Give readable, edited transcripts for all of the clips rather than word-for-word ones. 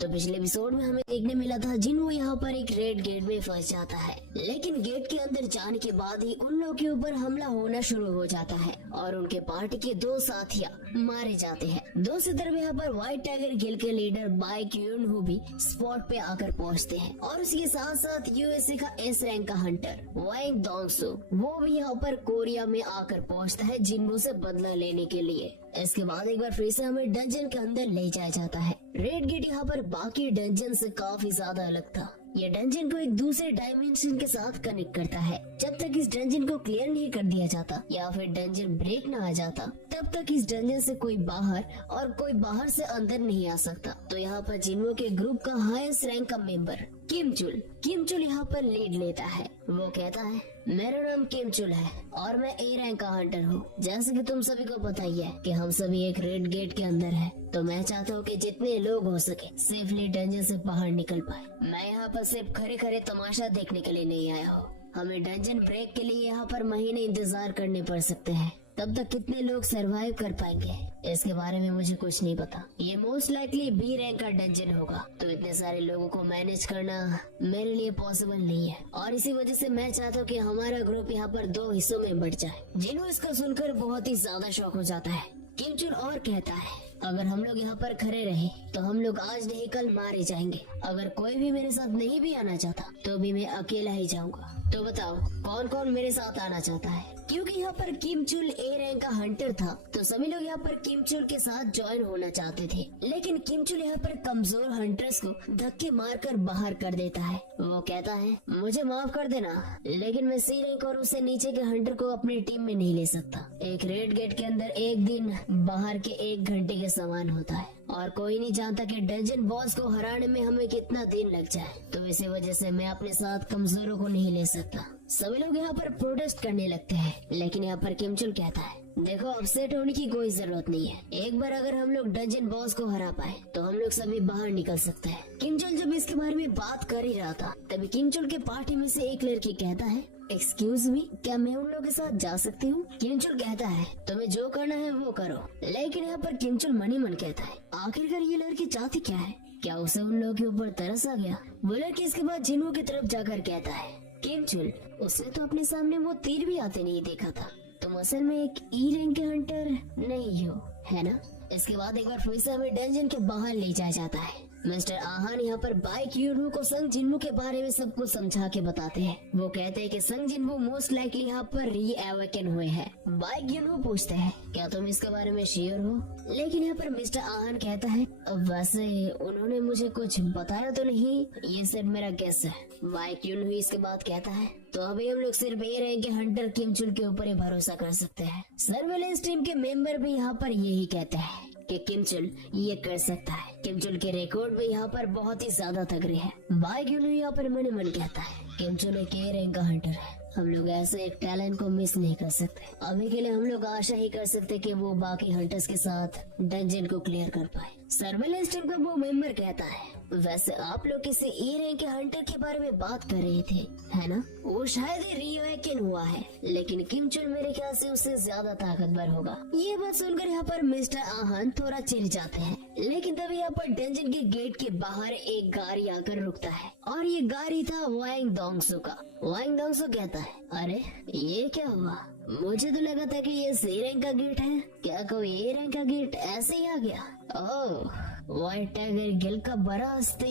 तो पिछले एपिसोड में हमें देखने मिला था जिन्हो यहाँ पर एक रेड गेट में फंस जाता है, लेकिन गेट के अंदर जाने के बाद ही उन लोगों के ऊपर हमला होना शुरू हो जाता है और उनके पार्टी के 2 साथिया मारे जाते हैं। दूसरी तरफ यहाँ पर व्हाइट टाइगर गिल्ड के लीडर बाई क्यून भी स्पॉट पे आकर पहुँचते हैं और उसके साथ साथ यूएसए का एस रैंक का हंटर वांग डोंगसू वो भी यहाँ पर कोरिया में आकर पहुँचता है जिन्हो से बदला लेने के लिए। इसके बाद एक बार फिर से हमें डंजन के अंदर ले जाया जाता है। रेड गेट यहाँ पर बाकी डंजन से काफी ज्यादा अलग था। ये डंजन को एक दूसरे डायमेंशन के साथ कनेक्ट करता है। जब तक इस डंजन को क्लियर नहीं कर दिया जाता या फिर डंजन ब्रेक ना आ जाता तब तक इस डंजन से कोई बाहर और कोई बाहर से अंदर नहीं आ सकता। तो यहाँ पर जिन्हो के ग्रुप का हाईएस्ट रैंक का मेंबर किम चुल यहाँ पर लीड लेता है। वो कहता है मेरा नाम किम चुल है और मैं ए रैंक का हंटर हूँ। जैसे कि तुम सभी को पता ही है कि हम सभी एक रेड गेट के अंदर हैं, तो मैं चाहता हूँ कि जितने लोग हो सके सेफली डंजन से बाहर निकल पाए। मैं यहाँ पर सिर्फ खरे तमाशा देखने के लिए नहीं आया हूँ। हमें डंजन ब्रेक के लिए यहाँ पर महीने इंतजार करने पड़ सकते हैं। तब तक कितने लोग सरवाइव कर पाएंगे इसके बारे में मुझे कुछ नहीं पता। ये मोस्ट लाइकली बी रैंक का डंजन होगा, तो इतने सारे लोगों को मैनेज करना मेरे लिए पॉसिबल नहीं है और इसी वजह से मैं चाहता हूँ कि हमारा ग्रुप यहाँ पर 2 हिस्सों में बढ़ जाए। जिन्हो इसको सुनकर बहुत ही ज्यादा शौक हो जाता है। किम चुन और कहता है अगर हम लोग यहाँ पर खड़े रहे तो हम लोग आज नहीं कल मारे जाएंगे। अगर कोई भी मेरे साथ नहीं भी आना चाहता तो भी मैं अकेला ही जाऊंगा। तो बताओ कौन कौन मेरे साथ आना चाहता है? क्योंकि यहाँ पर किम चुल ए रैंक का हंटर था तो सभी लोग यहाँ पर किम चुल के साथ ज्वाइन होना चाहते थे, लेकिन किम चुल यहाँ पर कमजोर हंटर्स को धक्के मारकर बाहर कर देता है। वो कहता है मुझे माफ कर देना, लेकिन मैं सी रैंक और उससे नीचे के हंटर को अपनी टीम में नहीं ले सकता। एक रेड गेट के अंदर एक दिन बाहर के 1 घंटे के समान होता है और कोई नहीं जानता कि डंजन बॉस को हराने में हमें कितना दिन लग जाए। तो इसी वजह से मैं अपने साथ कमजोरों को नहीं ले सकता। सभी लोग यहाँ पर प्रोटेस्ट करने लगते हैं, लेकिन यहाँ पर किम चुल कहता है देखो अपसेट होने की कोई जरूरत नहीं है। एक बार अगर हम लोग डंजन बॉस को हरा पाए तो हम लोग सभी बाहर निकल सकते हैं। किम चुल जब इसके बारे में बात कर ही रहा था तभी किम चुल के पार्टी में से एक लड़की कहता है एक्सक्यूज मी, क्या मैं उन लोगों के साथ जा सकती हूँ? किम चुल कहता है तुम्हें जो करना है वो करो, लेकिन यहाँ पर किम चुल मन ही मन कहता है आखिरकार ये लड़की चाहती क्या है? क्या उसे उन लोगों के ऊपर तरस आ गया? वो लड़की इसके बाद जिन्हो की तरफ जाकर कहता है किम चुल उसने तो अपने सामने वो तीर भी आते नहीं देखा था, तुम असल में एक ई रैंक के हंटर नहीं हो, है ना? इसके बाद एक बार फिर से हमें डंजन के बाहर ले जाया जाता है। मिस्टर आहान यहाँ पर बाई क्यूनहू को संग जिन्हो के बारे में सब कुछ समझा के बताते हैं। वो कहते हैं कि संग जिन्हो मोस्ट लाइकली यहाँ पर री एवेकन हुए हैं। बाई क्यूनहू पूछते हैं क्या तुम इसके बारे में श्योर हो? लेकिन यहाँ पर मिस्टर आहान कहता है वैसे उन्होंने मुझे कुछ बताया तो नहीं, ये सिर्फ मेरा गेस है। बाई क्यूनहू इसके बाद कहता है तो अभी हम लोग सिर्फ ए रैंक के हंटर किम चुल के ऊपर ही भरोसा कर सकते हैं। सर्वेलेंस टीम के मेंबर भी यहाँ पर यही कहते हैं कि किम चुल ये कर सकता है। किम चुल के रिकॉर्ड भी यहाँ पर बहुत ही ज्यादा तगड़े हैं। बाई क्यूनहू यहाँ पर मन कहता है किम चुल एक ए रैंक का हंटर है, हम लोग ऐसे एक टैलेंट को मिस नहीं कर सकते। अभी के लिए हम लोग आशा ही कर सकते कि वो बाकी हंटर्स के साथ डंजन को क्लियर कर पाए। सर्वेलेंस टीम का वो मेंबर कहता है वैसे आप लोग किसी ई रैंक के हंटर के बारे में बात कर रहे थे, है ना? वो शायद ही रीअवेकन हुआ है, लेकिन किम चुल मेरे ख्याल से उससे ज्यादा ताकतवर होगा। ये बात सुनकर यहाँ पर मिस्टर आहान थोड़ा चिढ़ जाते हैं, लेकिन तभी यहाँ पर डंजन के गेट के बाहर एक गाड़ी आकर रुकता है और ये गाड़ी था वांग डोंगसू का। वांग डोंगसू कहता है अरे ये क्या हुआ? मुझे तो लगा था कि ये सी रैंक का गेट है, क्या कोई ए रैंक का गेट ऐसे ही आ गया? ओह, व्हाइट टाइगर गिल्ड का बड़ा हस्ती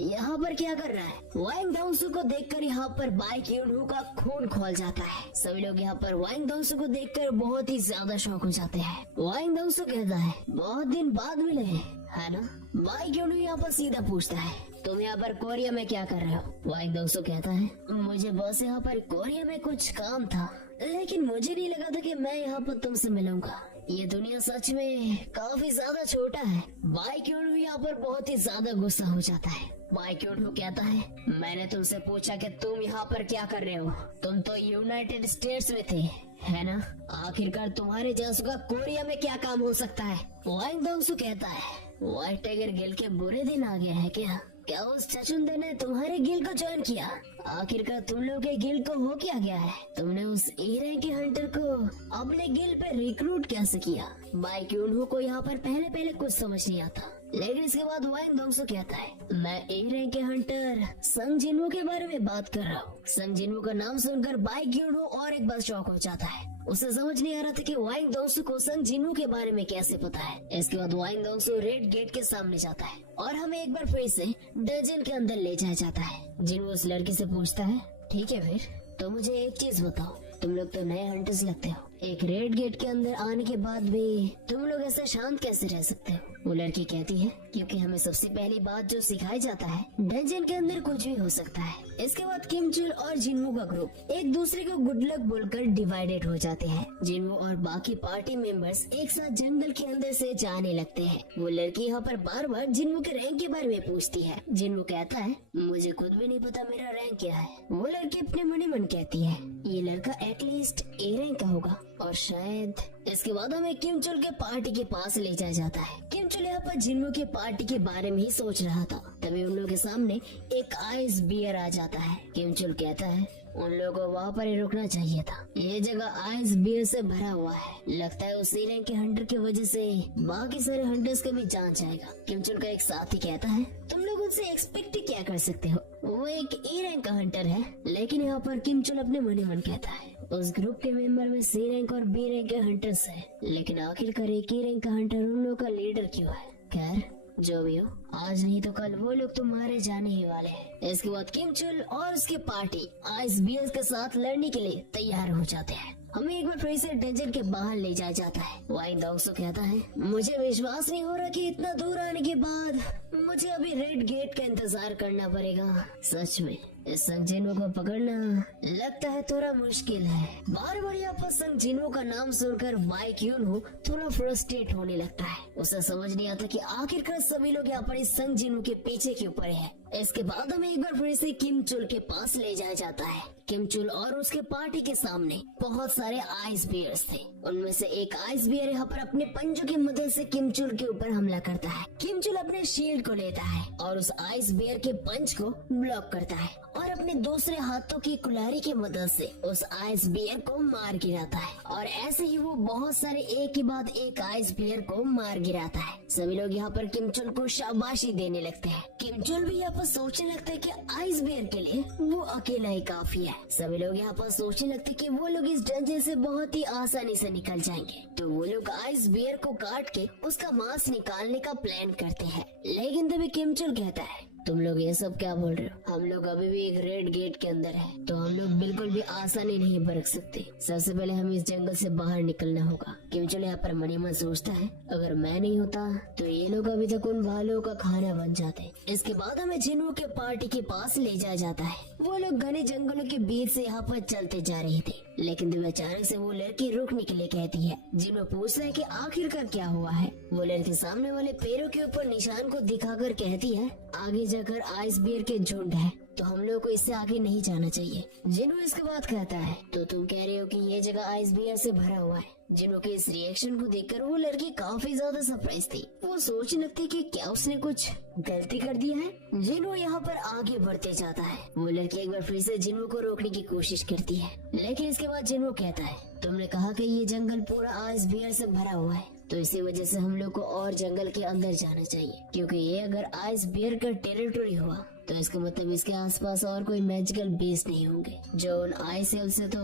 यहाँ पर क्या कर रहा है? वांग डोंगसू को देखकर यहाँ पर बाई क्यूनहू का खून खोल जाता है। सभी लोग यहाँ पर वांग डोंगसू को देखकर बहुत ही ज्यादा शौक हो जाते हैं। वांग डोंगसू कहता है बहुत दिन बाद मिले हैं, है ना? बाई क्यूनहू यहाँ पर सीधा पूछता है तुम यहाँ पर कोरिया में क्या कर रहे हो? वांग डोंगसू कहता है मुझे बस यहाँ पर कोरिया में कुछ काम था, लेकिन मुझे नहीं लगा था कि मैं यहाँ पर तुमसे मिलूंगा। ये दुनिया सच में काफी ज्यादा छोटा है। बाई क्यूनहू यहाँ पर बहुत ही ज्यादा गुस्सा हो जाता है। बाई क्यूनहू कहता है मैंने तुमसे पूछा कि तुम यहाँ पर क्या कर रहे हो? तुम तो यूनाइटेड स्टेट्स में थे, है ना? आखिरकार तुम्हारे जैसों का कोरिया में क्या काम हो सकता है? वांग डोंगसू कहता है व्हाइट टाइगर गिल्ड के बुरे दिन आ गए हैं क्या? क्या उस चचुंदर ने तुम्हारे गिल्ड को ज्वाइन किया? आखिरकार तुम लोग के गिल्ड को हो क्या गया है? तुमने उस ए रैंक के हंटर को अपने गिल्ड पे रिक्रूट कैसे किया? बाई क्यूनहू को यहाँ पर पहले कुछ समझ नहीं आता। लेकिन इसके बाद वाइंग दोंगसू कहता है, मैं ए रैंक के हंटर संग जिनवो के बारे में बात कर रहा हूँ। संग जिनवो का नाम सुनकर बाई क्यूनो और एक बार शॉक हो जाता है। उसे समझ नहीं आ रहा था कि वाइंग दोंगसू को संग जिनवो के बारे में कैसे पता है। इसके बाद वाइंग दोंगसू रेड गेट के सामने जाता है और हमें एक बार फिर से डंजन के अंदर ले जाया जाता है। जिनवो उस लड़की से पूछता है, ठीक है फिर तो मुझे एक चीज बताओ, तुम लोग तो नए हंटर्स लगते हो, एक रेड गेट के अंदर आने के बाद भी तुम लोग ऐसे शांत कैसे रह सकते हो? वो लड़की कहती है, क्योंकि हमें सबसे पहली बात जो सिखाई जाता है, डंजन के अंदर कुछ भी हो सकता है। इसके बाद किम चुल और जिनवो का ग्रुप एक दूसरे को गुड लक बोलकर डिवाइडेड हो जाते हैं। जिनवो और बाकी पार्टी मेंबर्स एक साथ जंगल के अंदर से जाने लगते हैं। वो लड़की यहाँ पर बार बार जिनवो के रैंक के बारे में पूछती है। जिनवो कहता है, मुझे खुद भी नहीं पता मेरा रैंक क्या है। वो लड़की अपने मन ही मन कहती है, ये लड़का एटलीस्ट ए रैंक का होगा और शायद। इसके बाद हमें किम चुल के पार्टी के पास ले जाया जाता है। किम चुल यहाँ पर जिनवो के पार्टी के बारे में ही सोच रहा था, तभी उन लोगों के सामने एक आइस बियर आ जाता है। किम चुल कहता है, उन लोगों को वहाँ पर ही रुकना चाहिए था, ये जगह आइस बियर से भरा हुआ है। लगता है उसी रैंक के हंटर की वजह से बाकी सारे हंटर्स का भी जान जाएगा। किम चुल का एक साथी कहता है, तुम लोग उनसे एक्सपेक्ट क्या कर सकते हो, वो एक ए रैंक का हंटर है। लेकिन यहाँ पर किम चुल अपने मन ही मन कहता है, उस ग्रुप के मेंबर में सी रैंक और बी रैंक के हंटर्स है, लेकिन आखिरकार एक ही रैंक का हंटर उन लोगों का लीडर क्यों है? खैर जो भी हो, आज नहीं तो कल वो लोग तो मारे जाने ही वाले हैं। इसके बाद किम चुल और उसकी पार्टी आइस बियर्स के साथ लड़ने के लिए तैयार हो जाते हैं। हमें एक बार फिर से डंजन के बाहर ले जाया जाता है। वाइंग दोंगसू कहता है, मुझे विश्वास नहीं हो रहा कि इतना दूर आने के बाद मुझे अभी रेड गेट का इंतजार करना पड़ेगा। सच में इस संग जिनवो को पकड़ना लगता है थोड़ा मुश्किल है। बार बार यहाँ पर संग जिनवो का नाम सुनकर बाई क्यूनो थोड़ा फ्रस्ट्रेट होने लगता है। उसे समझ नहीं आता कि आखिरकार सभी लोग यहाँ पर इस संग जिनवो के पीछे क्यों पड़े हैं। इसके बाद हमें एक बार फिर से किम चुल के पास ले जाया जाता है। किम चुल और उसके पार्टी के सामने बहुत सारे आइस बियर्स थे। उनमें से एक आइस बियर यहाँ पर अपने पंजों की मदद से किम चुल के ऊपर हमला करता है। किम चुल अपने शील्ड को लेता है और उस आइस बियर के पंच को ब्लॉक करता है और अपने दूसरे हाथों की कुल्हाड़ी की मदद से उस आइस बियर को मार गिराता है। और ऐसे ही वो बहुत सारे एक के बाद एक आइस बियर को मार गिराता है। सभी लोग यहाँ पर किम चुल को शाबाशी देने लगते हैं। किम चुल भी यहाँ पर सोचने लगते हैं कि आइस बियर के लिए वो अकेला ही काफी है। सभी लोग यहाँ पर सोचने लगते हैं कि वो लोग इस डंजन से बहुत ही आसानी से निकल जाएंगे। तो वो लोग आइस बियर को काट के उसका मांस निकालने का प्लान करते हैं। लेकिन तभी किम चुल कहता है, तुम लोग ये सब क्या बोल रहे हो? हम लोग अभी भी एक रेड गेट के अंदर है, तो हम लोग बिल्कुल भी आसानी नहीं बरत सकते। सबसे पहले हमें इस जंगल से बाहर निकलना होगा। किम चुल यहाँ पर मनी मन सोचता है, अगर मैं नहीं होता तो ये लोग अभी तक उन भालुओं का खाना बन जाते। इसके बाद हमें जिनवो के पार्टी के पास ले जाया जाता है। वो लोग घने जंगलों के बीच से यहाँ पर चलते जा रहे थे, लेकिन तभी अचानक से वो लड़की रुकने के लिए कहती है। जिनवो पूछता है कि आखिरकार क्या हुआ है। वो लड़की सामने वाले पेड़ों के ऊपर निशान को दिखाकर कहती है, आगे जाकर आइस बियर के झुंड है, तो हम लोग को इससे आगे नहीं जाना चाहिए। जिनवो इसके बाद कहता है, तो तुम कह रहे हो कि ये जगह आइस बियर से भरा हुआ है। जिनवो के इस रिएक्शन को देखकर वो लड़की काफी ज्यादा सरप्राइज थी। वो सोचने लगती कि क्या उसने कुछ गलती कर दिया है। जिनवो यहाँ पर आगे बढ़ते जाता है। वो लड़की एक बार फिर से जिनवो को रोकने की कोशिश करती है, लेकिन इसके बाद जिनवो कहता है, तुमने कहा कि ये जंगल पूरा आइस बियर से भरा हुआ है, तो इसी वजह से हम लोग को और जंगल के अंदर जाना चाहिए, क्योंकि ये अगर आइस बियर का टेरिटरी हुआ तो इसका मतलब इसके आसपास और कोई मैजिकल बेस नहीं होंगे, जो उन आइस हेल से तो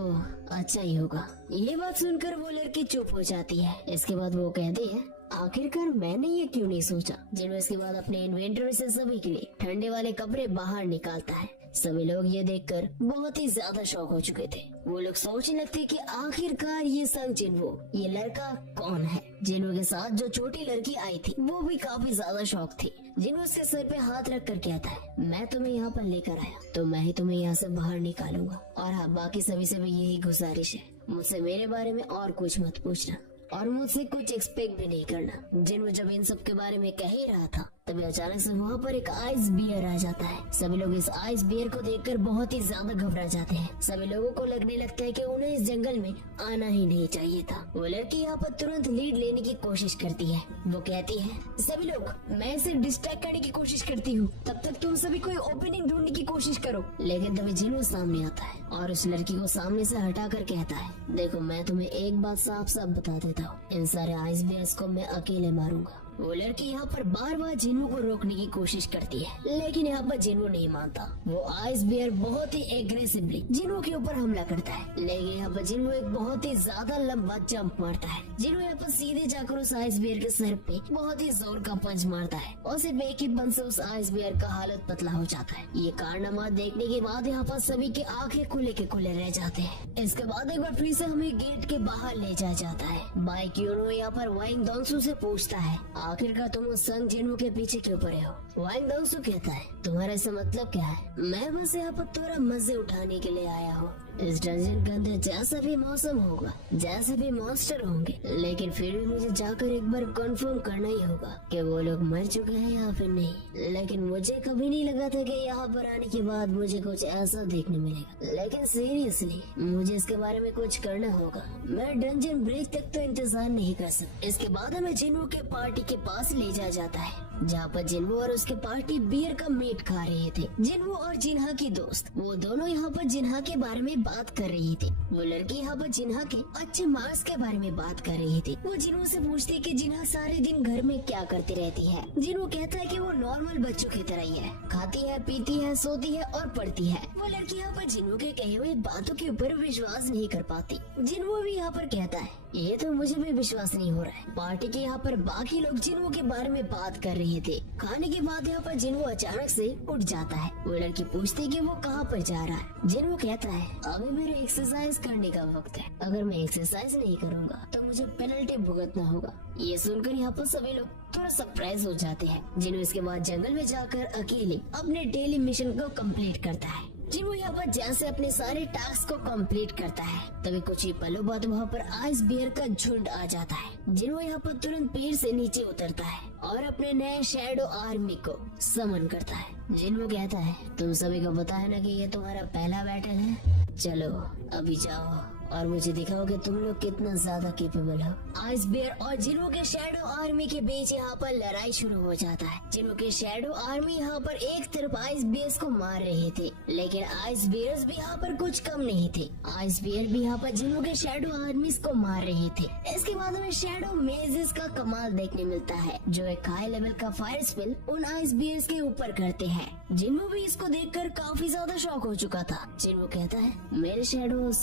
अच्छा ही होगा। ये बात सुनकर वो लड़की चुप हो जाती है। इसके बाद वो कहती है, आखिरकार मैंने ये क्यों नहीं सोचा। जिनवो इसके बाद अपने इन्वेंटरी से सभी के लिए ठंडे वाले कपड़े बाहर निकालता है। सभी लोग ये देखकर बहुत ही ज्यादा शौक हो चुके थे। वो लोग सोचने लगते कि आखिरकार ये संग जिनवो, ये लड़का कौन है। जिनवो के साथ जो छोटी लड़की आई थी वो भी काफी ज्यादा शौक थी। जिनवो उसके सर पे हाथ रख कर कहता है, मैं तुम्हें यहाँ पर लेकर आया तो मैं ही तुम्हें यहाँ से बाहर निकालूंगा। और हाँ, बाकी सभी से भी यही गुजारिश है, मुझसे मेरे बारे में और कुछ मत पूछना और मुझसे कुछ एक्सपेक्ट भी नहीं करना। जिनवो जब इन सब के बारे में कह ही रहा था, तभी अचानक से वहाँ पर एक आइस बियर आ जाता है। सभी लोग इस आइस बियर को देखकर बहुत ही ज्यादा घबरा जाते हैं। सभी लोगों को लगने लगता है कि उन्हें इस जंगल में आना ही नहीं चाहिए था। वो लड़की यहाँ पर तुरंत लीड लेने की कोशिश करती है। वो कहती है, सभी लोग, मैं इसे डिस्ट्रैक्ट करने की कोशिश करती हूँ, तब तक तुम सभी कोई ओपनिंग ढूंढने की कोशिश करो। लेकिन तभी जिनवो सामने आता है और उस लड़की को सामने से हटाकर कहता है, देखो मैं तुम्हें एक बात साफ साफ बता देता हूँ, इन सारे आइस बियर्स को मैं अकेले मारूंगा। वो लड़की यहाँ पर बार बार जिन्हों को रोकने की कोशिश करती है, लेकिन यहाँ पर जिन्हों नहीं मानता। वो आइस बियर बहुत ही एग्रेसिवली जिन्हों के ऊपर हमला करता है, लेकिन यहाँ पर जिन्हों एक बहुत ही ज्यादा लंबा जंप मारता है। जिन्हों यहाँ पर सीधे जाकर उस आइस बियर के सर पे बहुत ही जोर का पंच मारता है और सिर्फ एक ही पंच से उस आइस बियर का हालत पतला हो जाता है। ये कारनामा देखने के बाद यहाँ पर सभी के आंखें खुले के खुले रह जाते हैं। इसके बाद एक बार फिर से हमें गेट के बाहर ले जाया जाता है। बाइक यूनो यहाँ पर वाइंग दोंसू से पूछता है, आखिरकार तुम उस संग जिन्हों के पीछे क्यों पड़े हो? वाइंग दोंसू कहता है, तुम्हारा ऐसा मतलब क्या है? मैं बस यहाँ पर थोड़ा मजे उठाने के लिए आया हूँ। इस डंजन के अंदर जैसा भी मौसम होगा, जैसे भी मॉन्स्टर होंगे, लेकिन फिर भी मुझे जाकर एक बार कंफर्म करना ही होगा कि वो लोग मर चुके हैं या फिर नहीं। लेकिन मुझे कभी नहीं लगा था कि यहाँ पर आने के बाद मुझे कुछ ऐसा देखने मिलेगा, लेकिन सीरियसली मुझे इसके बारे में कुछ करना होगा। मैं डंजन ब्रेक तक तो इंतजार नहीं कर सकता। इसके बाद हमें जिन्हों के पार्टी के पास ले जाया जाता है, जहाँ पर जिन्हो और उसके पार्टी बियर का मीट खा रहे थे। जिन्हो और जिन्हा की दोस्त, वो दोनों यहाँ पर जिन्हा के बारे में बात कर रही थी। वो लड़की यहाँ पर जिन्हा के अच्छे मार्क्स के बारे में बात कर रही थी। वो जिन्हो से पूछती कि जिन्हा सारे दिन घर में क्या करती रहती है। जिन्हो कहता है कि वो नॉर्मल बच्चों की तरह ही है, खाती है, पीती है, सोती है और पढ़ती है। वो लड़की यहाँ पर जिन्हो के कहे हुए बातों के ऊपर विश्वास नहीं कर पाती। जिन्हो भी यहाँ पर कहता है, ये तो मुझे भी विश्वास नहीं हो रहा है। पार्टी के यहाँ पर बाकी लोग जिन्हो के बारे में बात कर रहे थे। खाने के बाद यहाँ पर जिन्हो अचानक से उठ जाता है। वो लड़की पूछती है कि वो कहाँ पर जा रहा है। जिन्हो कहता है, अभी मेरे एक्सरसाइज करने का वक्त है, अगर मैं एक्सरसाइज नहीं करूँगा तो मुझे पेनल्टी भुगतना होगा। ये सुनकर यहाँ पर सभी लोग थोड़ा सरप्राइज हो जाते हैं। जिन्हो इसके बाद जंगल में जाकर अकेले अपने डेली मिशन को कंप्लीट करता है। जिन्हो यहाँ पर जैसे अपने सारे टास्क को कंप्लीट करता है, तभी कुछ ही पलों बाद वहाँ पर आइस बियर का झुंड आ जाता है। जिन्हो यहाँ पर तुरंत पेड़ से नीचे उतरता है और अपने नए शैडो आर्मी को समन करता है। जिन्हो कहता है, तुम सभी को पता है ना कि ये तुम्हारा पहला बैटल है, चलो अभी जाओ और मुझे दिखाओ कि तुम लोग कितना ज्यादा कैपेबल हो। आइस बियर और जिन्हो के शैडो आर्मी के बीच यहाँ पर लड़ाई शुरू हो जाता है। जिन्हो के शैडो आर्मी यहाँ पर एक तरफ आइस बियर्स को मार रहे थे, लेकिन आइस बियर्स भी यहाँ पर कुछ कम नहीं थे। आइस बियर भी यहाँ पर जिन्हो के शैडो आर्मीज को मार रहे थे। इसके बाद हमें शैडो मेजेस का कमाल देखने मिलता है, जो एक हाई लेवल का फायर स्पेल उन आइस बियर्स के ऊपर करते हैं। जिन्हो भी इसको देखकर काफी ज्यादा शॉक हो चुका था। जिन्हो कहता है, मेरे शैडोज,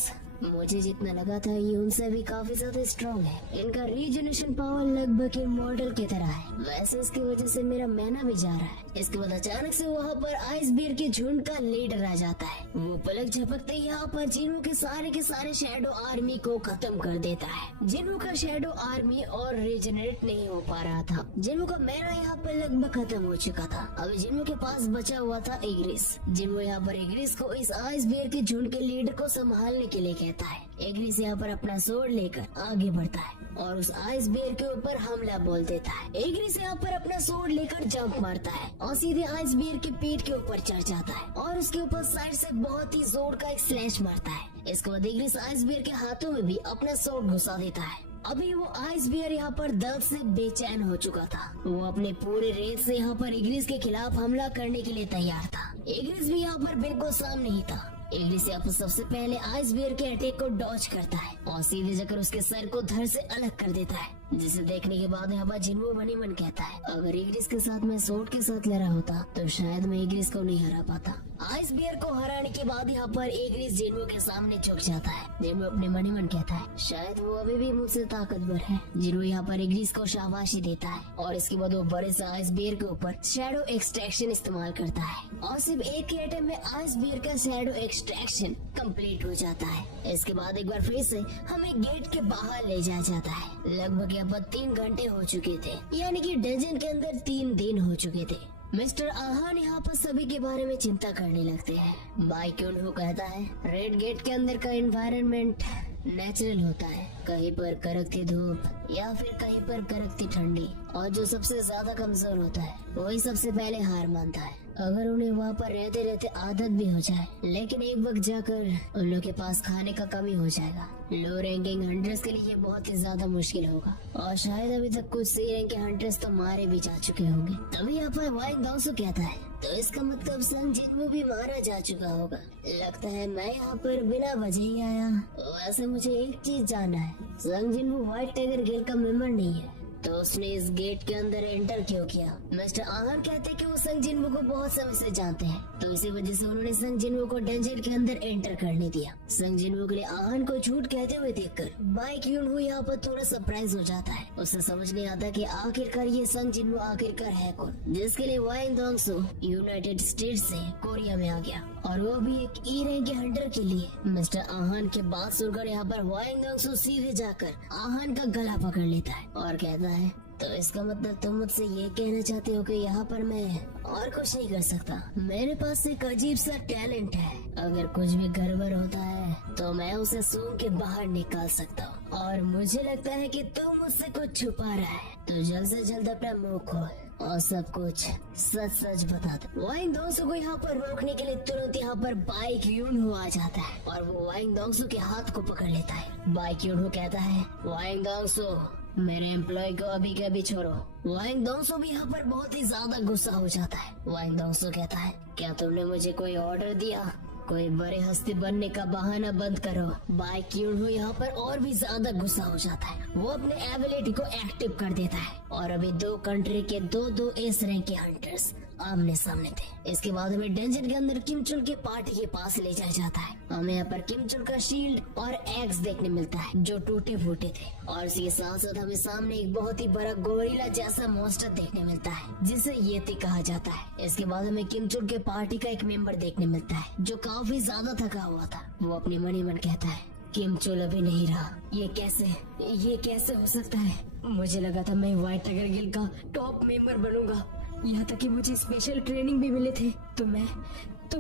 मुझे जितना लगा था ये उनसे भी काफी ज्यादा स्ट्रॉन्ग है। इनका रीजनरेशन पावर लगभग मॉडल की तरह है, वैसे इसकी वजह से मेरा मैना भी जा रहा है। इसके बाद अचानक से वहाँ पर आइस बियर के झुंड का लीडर आ जाता है। वो पलक झपकते यहाँ पर जिन्हो के सारे शैडो आर्मी को खत्म कर देता है। जिन्हो का शैडो आर्मी और रीजनरेट नहीं हो पा रहा था। जिन्हो का मैना यहाँ पर लगभग खत्म हो चुका था। अभी जिन्हो के पास बचा हुआ था एग्रिस। जिन्हो यहाँ पर एग्रिस को इस आइस बियर के झुंड के लीडर को संभालने के लिए कहता है। एग्रिस यहाँ पर अपना स्वॉर्ड लेकर आगे बढ़ता है और उस आइस बियर के ऊपर हमला बोल देता है। एग्रिस यहाँ पर अपना स्वॉर्ड लेकर जंप मारता है और सीधे आइस बियर के पीठ के ऊपर चढ़ जाता है और उसके ऊपर साइड से बहुत ही जोर का एक स्लैश मारता है। इसके बाद एग्रिस आइस बियर के हाथों में भी अपना स्वॉर्ड घुसा देता है। अभी वो आइस बियर यहाँ पर दर्द से बेचैन हो चुका था। वो अपने पूरे रेस से यहाँ पर एग्रिस के खिलाफ हमला करने के लिए तैयार था। एग्रिस भी यहाँ पर बिल्कुल सामने ही था। एग्रिस यहाँ पर सबसे पहले आइस बियर के अटैक को डॉज करता है और सीधे जाकर उसके सर को धड़ से अलग कर देता है, जिसे देखने के बाद यहाँ पर जिन्हो मनी मन कहता है, अगर एग्रिस के साथ मैं स्वॉर्ड के साथ लड़ा होता तो शायद मैं एग्रिस को नहीं हरा पाता। आइस बियर को हराने के बाद यहाँ पर एग्रिस जिन्हो के सामने झुक जाता है। जिन्हो अपने मनी मन कहता है, शायद वो अभी भी मुझसे ताकतवर है। जिन्हो यहाँ पर एग्रिस को शाबाशी देता है और इसके बाद वो बड़े से आइस बियर के ऊपर शैडो एक्सट्रैक्शन इस्तेमाल करता है और सिर्फ एक ही अटैम्प्ट में आइस बियर का शैडो एक्सट्रैक्शन कंप्लीट हो जाता है। इसके बाद एक बार फिर से हमें गेट के बाहर ले जाया जाता है। लगभग यहाँ पर 3 घंटे हो चुके थे, यानी कि डंजन के अंदर 3 दिन हो चुके थे। मिस्टर आहान यहाँ पर सभी के बारे में चिंता करने लगते हैं। बाइक्यून कहता है, रेड गेट के अंदर का एनवायरनमेंट नेचुरल होता है, कहीं पर कड़कती धूप या फिर कहीं पर कड़कती ठंडी, और जो सबसे ज्यादा कमजोर होता है वही सबसे पहले हार मानता है। अगर उन्हें वहाँ पर रहते रहते आदत भी हो जाए, लेकिन एक वक्त जाकर उन लोग के पास खाने का कमी हो जाएगा। लो रैंकिंग हंटर्स के लिए बहुत ही ज्यादा मुश्किल होगा और शायद अभी तक कुछ सी रैंक के हंटर्स तो मारे भी जा चुके होंगे। तभी यहाँ पर वाइंग दाउसो कहता है, तो इसका मतलब संग जिन्हो भी मारा जा चुका होगा। लगता है मैं यहाँ पर बिना वजह ही आया। वैसे मुझे एक चीज जानना है, संग जिन्हो व्हाइट टाइगर गिल्ड का मेंबर नहीं है तो उसने इस गेट के अंदर एंटर क्यों किया? मिस्टर आहान कहते हैं कि वो संग जिनवू को बहुत समय से जानते हैं, तो इसी वजह से उन्होंने संग जिनवू को डंजन के अंदर एंटर करने दिया। संग जिनवू के लिए आहान को झूठ कहते हुए देखकर बाइक यूनहू यहाँ पर थोड़ा सरप्राइज हो जाता है। उसे समझ नहीं आता कि आखिरकार ये संग जिनवू आखिरकार है कौन, जिसके लिए वाइन दोंगसू यूनाइटेड स्टेट से कोरिया में आ गया, और वो भी एक ई रैंक के हंटर के लिए। मिस्टर आहान के बात सुनकर यहाँ पर वाइन दोंगसू सीधे जाकर आहान का गला पकड़ लेता है और कहता है, तो इसका मतलब तुम मुझसे ये कहना चाहते हो कि यहाँ पर मैं और कुछ नहीं कर सकता? मेरे पास एक अजीब सा टैलेंट है, अगर कुछ भी गड़बड़ होता है तो मैं उसे सूंघ के बाहर निकाल सकता हूँ, और मुझे लगता है कि तुम मुझसे कुछ छुपा रहा है, तो जल्द से जल्द अपना मुंह खोल और सब कुछ सच सच बता दो। वाइन दोंगसू को यहाँ पर रोकने के लिए तुरंत यहाँ पर बाइक यूनहू आ जाता है और वो वाइन दोंगसू के हाथ को पकड़ लेता है। बाइक यूनहू कहता है, वाइन दोंगसू मेरे एम्प्लॉय को अभी के अभी छोड़ो। वाइन दोंगसू भी यहाँ पर बहुत ही ज्यादा गुस्सा हो जाता है। वाइन दोंगसू कहता है, क्या तुमने मुझे कोई ऑर्डर दिया? कोई बड़े हस्ती बनने का बहाना बंद करो। बाइक यूनहू यहाँ पर और भी ज्यादा गुस्सा हो जाता है। वो अपने एबिलिटी को एक्टिव कर देता है और अभी दो कंट्री के दो एस रैंक के हंटर्स आमने सामने थे। इसके बाद हमें डंजन के अंदर किम चुन के पार्टी के पास ले जाया जाता है। हमें यहाँ पर किम चुन का शील्ड और एक्स देखने मिलता है जो टूटे फूटे थे, और इसके साथ साथ हमें सामने एक बहुत ही बड़ा गोरिल्ला जैसा मॉन्स्टर देखने मिलता है जिसे येती कहा जाता है। इसके बाद हमें किम चुन के पार्टी का एक मेंबर देखने मिलता है जो काफी ज्यादा थका हुआ था। वो अपने मन ही मन कहता है, किम चुन अभी नहीं रहा, ये कैसे हो सकता है? मुझे लगा था मैं व्हाइट टाइगर गिल्ड का टॉप मेंबर बनूंगा, यहाँ तक कि मुझे स्पेशल ट्रेनिंग भी मिले थे, तो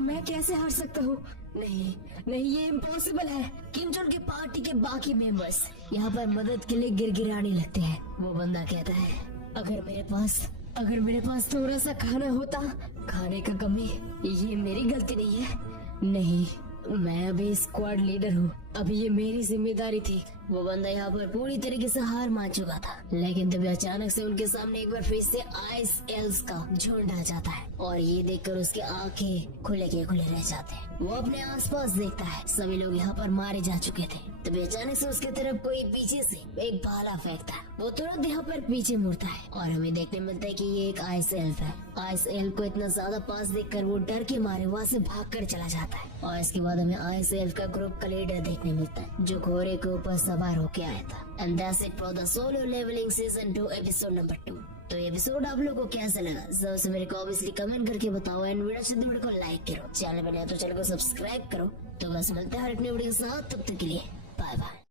मैं कैसे हार सकता हूँ? नहीं, ये इम्पॉसिबल है। किम चुन के पार्टी के बाकी मेंबर्स यहाँ पर मदद के लिए गिड़गिड़ाने लगते हैं। वो बंदा कहता है, अगर मेरे पास थोड़ा सा खाना होता, खाने का कमी, ये मेरी गलती नहीं है। नहीं, मैं अभी स्क्वाड लीडर हूँ, अभी ये मेरी जिम्मेदारी थी। वो बंदा यहाँ पर पूरी तरीके से हार मान चुका था, लेकिन तभी अचानक से उनके सामने एक बार फिर से आइस एल्स का झुंड आ जाता है और ये देखकर उसके आंखें खुले के खुले रह जाते हैं। वो अपने आसपास देखता है, सभी लोग यहाँ पर मारे जा चुके थे। तभी अचानक से उसके तरफ कोई पीछे से एक भाला फेंकता है। वो तुरंत यहाँ पर पीछे मुड़ता है और हमें देखने मिलता है कि ये एक आइस एल्फ है। आइस एल्फ को इतना ज्यादा पास देखकर वो डर के मारे वहाँ से भागकर चला जाता है, और इसके बाद हमें आइस एल्फ का ग्रुप का लीडर देखने मिलता है जो घोड़े के ऊपर सवार होके आया था। And that's it for the Solo Leveling season 2 episode number 2। तो ये एपिसोड आप लोगों को कैसा लगा जरूर से मेरे को ऑब्वियसली कमेंट करके बताओ, एंड वीडियो को लाइक करो, चैनल बने तो चैनल को सब्सक्राइब करो। तो बस मिलते हैं हर एक नई वीडियो के साथ, तब तक के लिए बाय बाय।